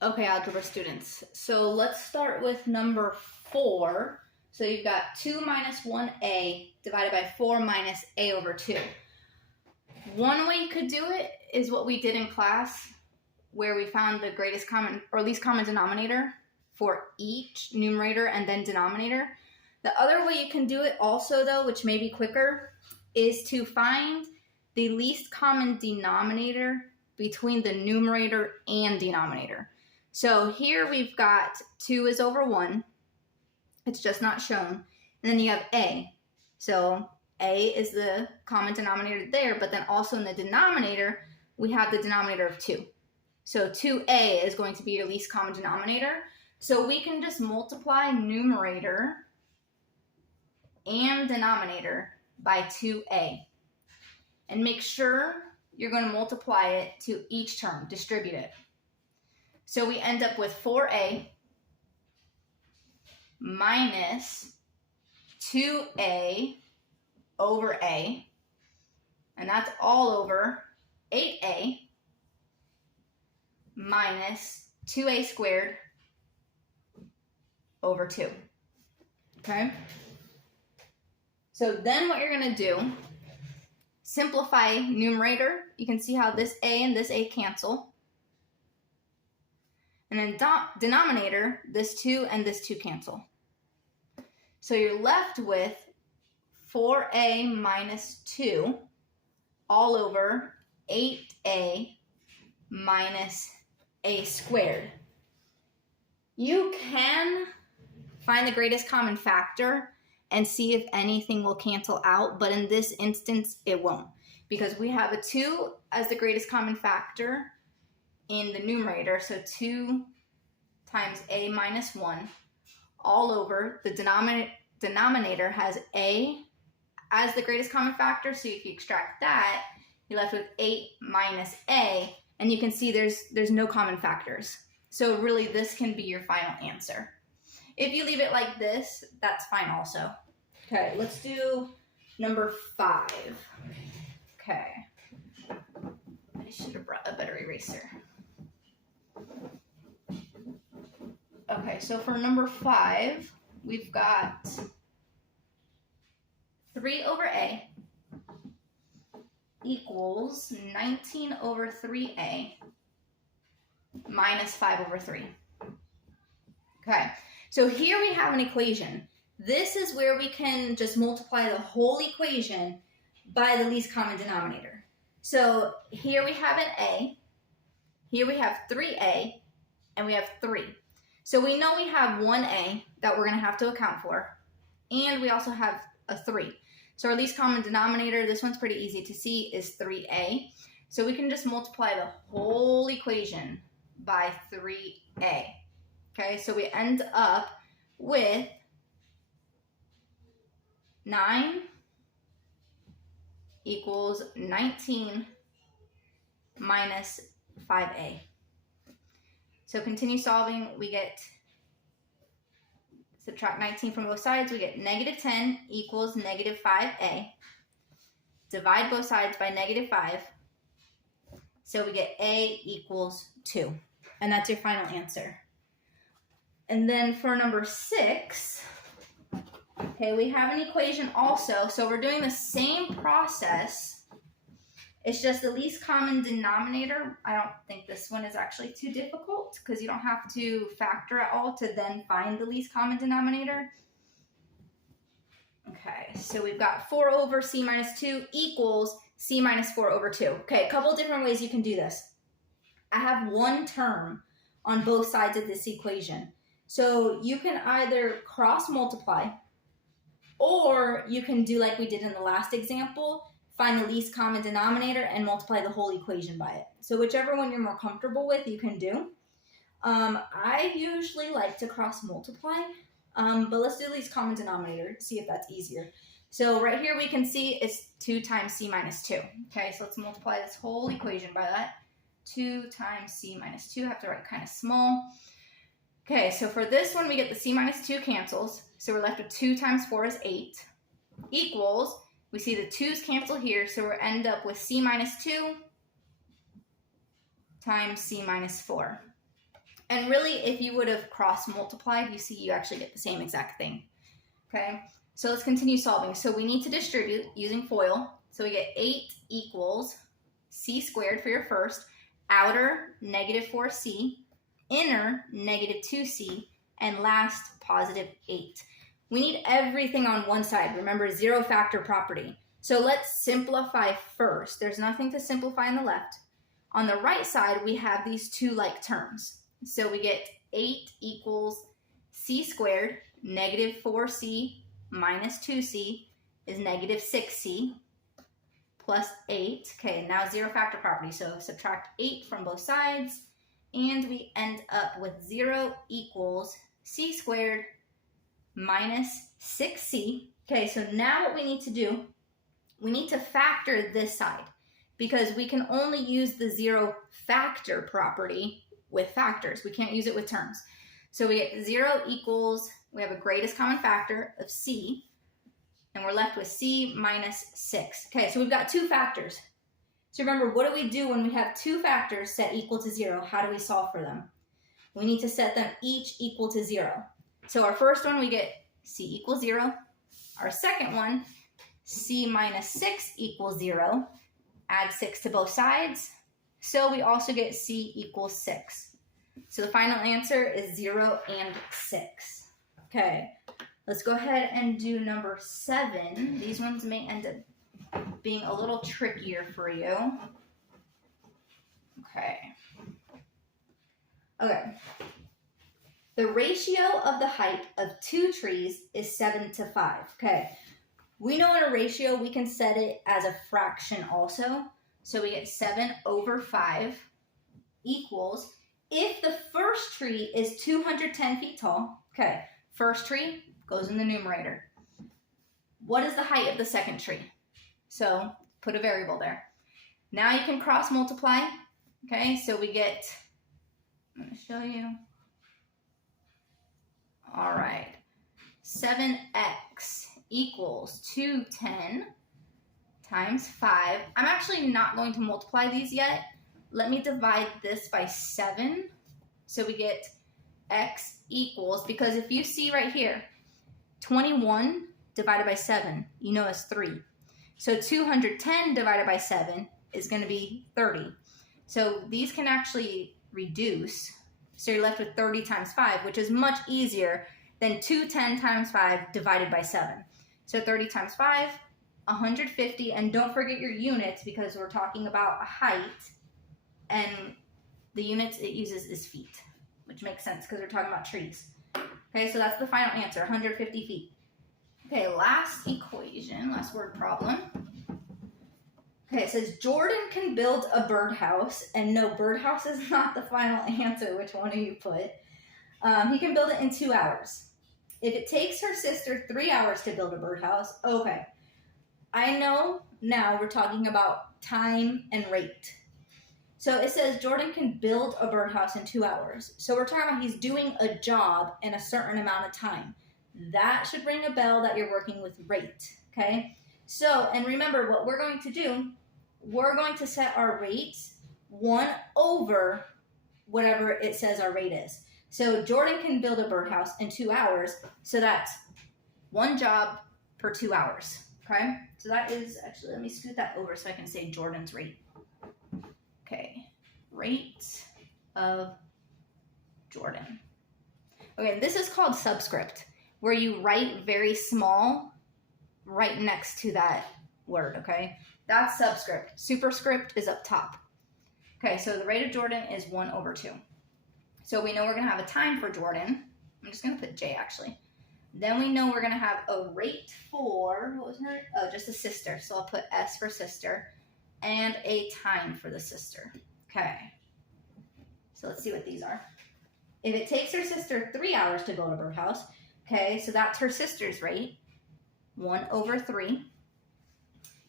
Okay, algebra students. So let's start with number 4. So you've got 2 minus 1a divided by 4 minus a over 2. One way you could do it is what we did in class, where we found the greatest common or least common denominator for each numerator and then denominator. The other way you can do it also, though, which may be quicker, is to find the least common denominator between the numerator and denominator. So here we've got 2 is over 1. It's just not shown. And then you have a. So a is the common denominator there, but then also in the denominator, we have the denominator of 2. So 2a is going to be your least common denominator. So we can just multiply numerator and denominator by 2a. And make sure you're going to multiply it to each term, distribute it. So we end up with 4a minus 2a over a, and that's all over 8a minus 2a squared over 2. Okay? So then what you're going to do, simplify numerator. You can see how this a and this a cancel. And then denominator, this 2 and this 2 cancel. So you're left with 4a minus 2 all over 8a minus a squared. You can find the greatest common factor and see if anything will cancel out, but in this instance, it won't, because we have a 2 as the greatest common factor in the numerator, so 2 times a minus 1 all over the denominator has a as the greatest common factor, so if you extract that, you're left with 8 minus a, and you can see there's no common factors. So really this can be your final answer. If you leave it like this, that's fine also. Okay, let's do number 5. Okay. I should have brought a better eraser. Okay, so for number 5, we've got 3 over a equals 19 over 3a minus 5 over 3. Okay, so here we have an equation. This is where we can just multiply the whole equation by the least common denominator. So here we have an a, here we have 3a, and we have 3. So we know we have 1a that we're going to have to account for, and we also have a 3. So our least common denominator, this one's pretty easy to see, is 3a. So we can just multiply the whole equation by 3a. Okay, so we end up with 9 equals 19 minus 5a. So continue solving, we get, subtract 19 from both sides, we get negative 10 equals negative 5a. Divide both sides by negative 5. So we get a equals 2. And that's your final answer. And then for number 6, okay, we have an equation also. So we're doing the same process. It's just the least common denominator. I don't think this one is actually too difficult because you don't have to factor at all to then find the least common denominator. Okay, so we've got 4 over c minus 2 equals c minus 4 over 2. Okay, a couple different ways you can do this. I have one term on both sides of this equation. So you can either cross multiply, or you can do like we did in the last example, find the least common denominator and multiply the whole equation by it. So whichever one you're more comfortable with, you can do. I usually like to cross multiply, but let's do the least common denominator, see if that's easier. So right here we can see it's 2 times c minus 2. Okay, so let's multiply this whole equation by that. 2 times c minus 2, I have to write kind of small. Okay, so for this one we get the c minus 2 cancels, so we're left with 2 times 4 is 8, equals, we see the 2's cancel here, so we end up with c minus 2 times c minus 4. And really, if you would have cross multiplied, you see you actually get the same exact thing. Okay, so let's continue solving. So we need to distribute using FOIL. So we get 8 equals c squared for your first, outer negative 4c, inner negative 2c, and last positive 8. We need everything on one side. Remember, zero factor property. So let's simplify first. There's nothing to simplify on the left. On the right side, we have these two like terms. So we get 8 equals c squared, negative 4c minus 2c is negative 6c plus 8. Okay, now zero factor property. So subtract 8 from both sides, and we end up with 0 equals c squared minus 6c. Okay, so now what we need to do, we need to factor this side because we can only use the zero factor property with factors. We can't use it with terms. So we get 0 equals, we have a greatest common factor of c, and we're left with c minus 6. Okay, so we've got two factors. So remember, what do we do when we have two factors set equal to 0? How do we solve for them? We need to set them each equal to 0. So our first one, we get c equals 0. Our second one, c minus 6 equals 0. Add 6 to both sides. So we also get c equals 6. So the final answer is 0 and 6. Okay, let's go ahead and do number 7. These ones may end up being a little trickier for you. Okay. The ratio of the height of two trees is 7 to 5. Okay. We know in a ratio, we can set it as a fraction also. So we get 7 over 5 equals, if the first tree is 210 feet tall, okay, first tree goes in the numerator. What is the height of the second tree? So put a variable there. Now you can cross multiply. Okay, so we get, I'm going to show you. All right, 7x equals 210 times 5. I'm actually not going to multiply these yet. Let me divide this by 7. So we get x equals, because if you see right here, 21 divided by 7, you know it's 3. So 210 divided by 7 is going to be 30. So these can actually reduce. So you're left with 30 times 5, which is much easier than 210 times 5 divided by 7. So 30 times 5, 150, and don't forget your units because we're talking about a height, and the units it uses is feet, which makes sense because we're talking about trees. Okay, so that's the final answer, 150 feet. Okay, last equation, last word problem. Okay, it says Jordan can build a birdhouse, and no, birdhouse is not the final answer, which one do you put? He can build it in 2 hours. If it takes her sister 3 hours to build a birdhouse, okay. I know now we're talking about time and rate. So it says Jordan can build a birdhouse in 2 hours. So we're talking about he's doing a job in a certain amount of time. That should ring a bell that you're working with rate, okay? So, and remember what we're going to do, we're going to set our rate 1 over whatever it says our rate is. So Jordan can build a birdhouse in 2 hours, so that's 1 job per 2 hours, okay? So that is, actually, let me scoot that over so I can say Jordan's rate. Okay, rate of Jordan. Okay, this is called subscript, where you write very small right next to that word, okay? That's subscript. Superscript is up top. Okay, so the rate of Jordan is 1 over 2. So we know we're going to have a time for Jordan. I'm just going to put J, actually. Then we know we're going to have a rate for, what was her? Oh, just a sister. So I'll put S for sister. And a time for the sister. Okay. So let's see what these are. If it takes her sister 3 hours to build a birdhouse, okay, so that's her sister's rate. 1 over 3.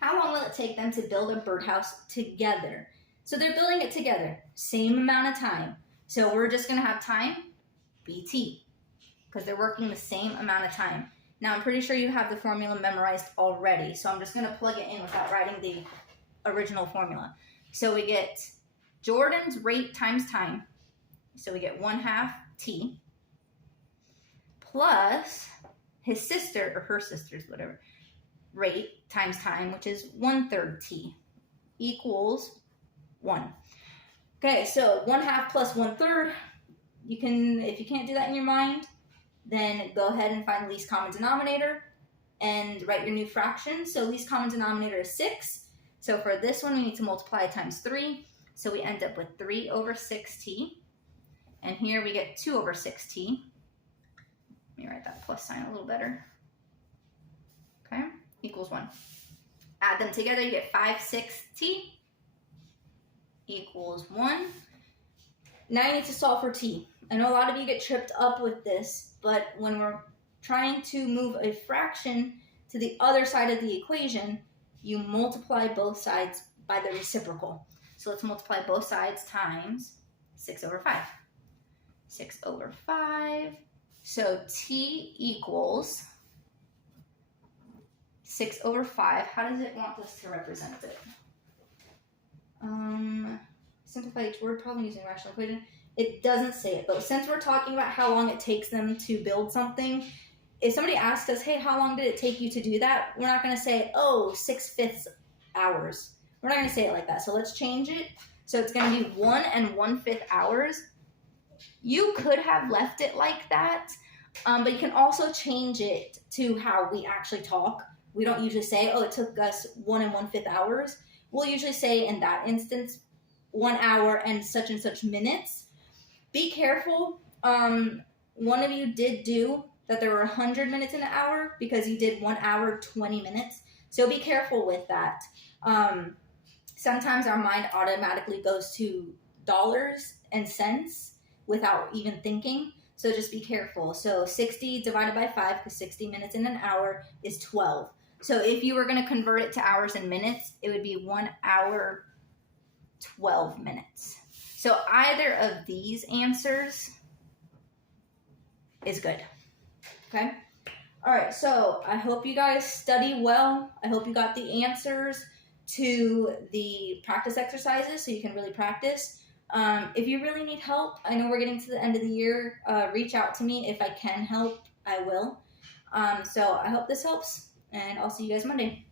How long will it take them to build a birdhouse together? So they're building it together. Same amount of time. So we're just going to have time, BT, because they're working the same amount of time. Now, I'm pretty sure you have the formula memorized already, so I'm just going to plug it in without writing the original formula. So we get Jordan's rate times time So we get 1/2 t plus his sister, or her sister's, whatever, rate times time, which is 1/3 t, equals 1. Okay, so 1/2 plus 1/3, you can, if you can't do that in your mind, then go ahead and find the least common denominator and write your new fraction. So least common denominator is 6. So for this one, we need to multiply times 3. So we end up with 3/6t. And here we get 2/6t. Let me write that plus sign a little better. Okay, equals 1. Add them together, you get 5/6t equals 1. Now you need to solve for t. I know a lot of you get tripped up with this, but when we're trying to move a fraction to the other side of the equation, you multiply both sides by the reciprocal. So let's multiply both sides times 6/5. 6/5. So t equals 6/5. How does it want us to represent it? Simplify each word problem using rational equation. It doesn't say it, but since we're talking about how long it takes them to build something, if somebody asks us, hey, how long did it take you to do that? We're not going to say, oh, 6/5 hours. We're not going to say it like that. So let's change it. So it's going to be 1 1/5 hours. You could have left it like that, but you can also change it to how we actually talk. We don't usually say, oh, it took us 1 1/5 hours. We'll usually say in that instance, 1 hour and such minutes. Be careful. One of you did do that there were 100 minutes in an hour because you did 1 hour, 20 minutes. So be careful with that. Sometimes our mind automatically goes to dollars and cents without even thinking. So just be careful. So 60 divided by 5, because 60 minutes in an hour is 12. So if you were going to convert it to hours and minutes, it would be 1 hour, 12 minutes. So either of these answers is good. Okay? All right, so I hope you guys study well. I hope you got the answers to the practice exercises so you can really practice. If you really need help, I know we're getting to the end of the year, reach out to me. If I can help, I will. So I hope this helps, and I'll see you guys Monday.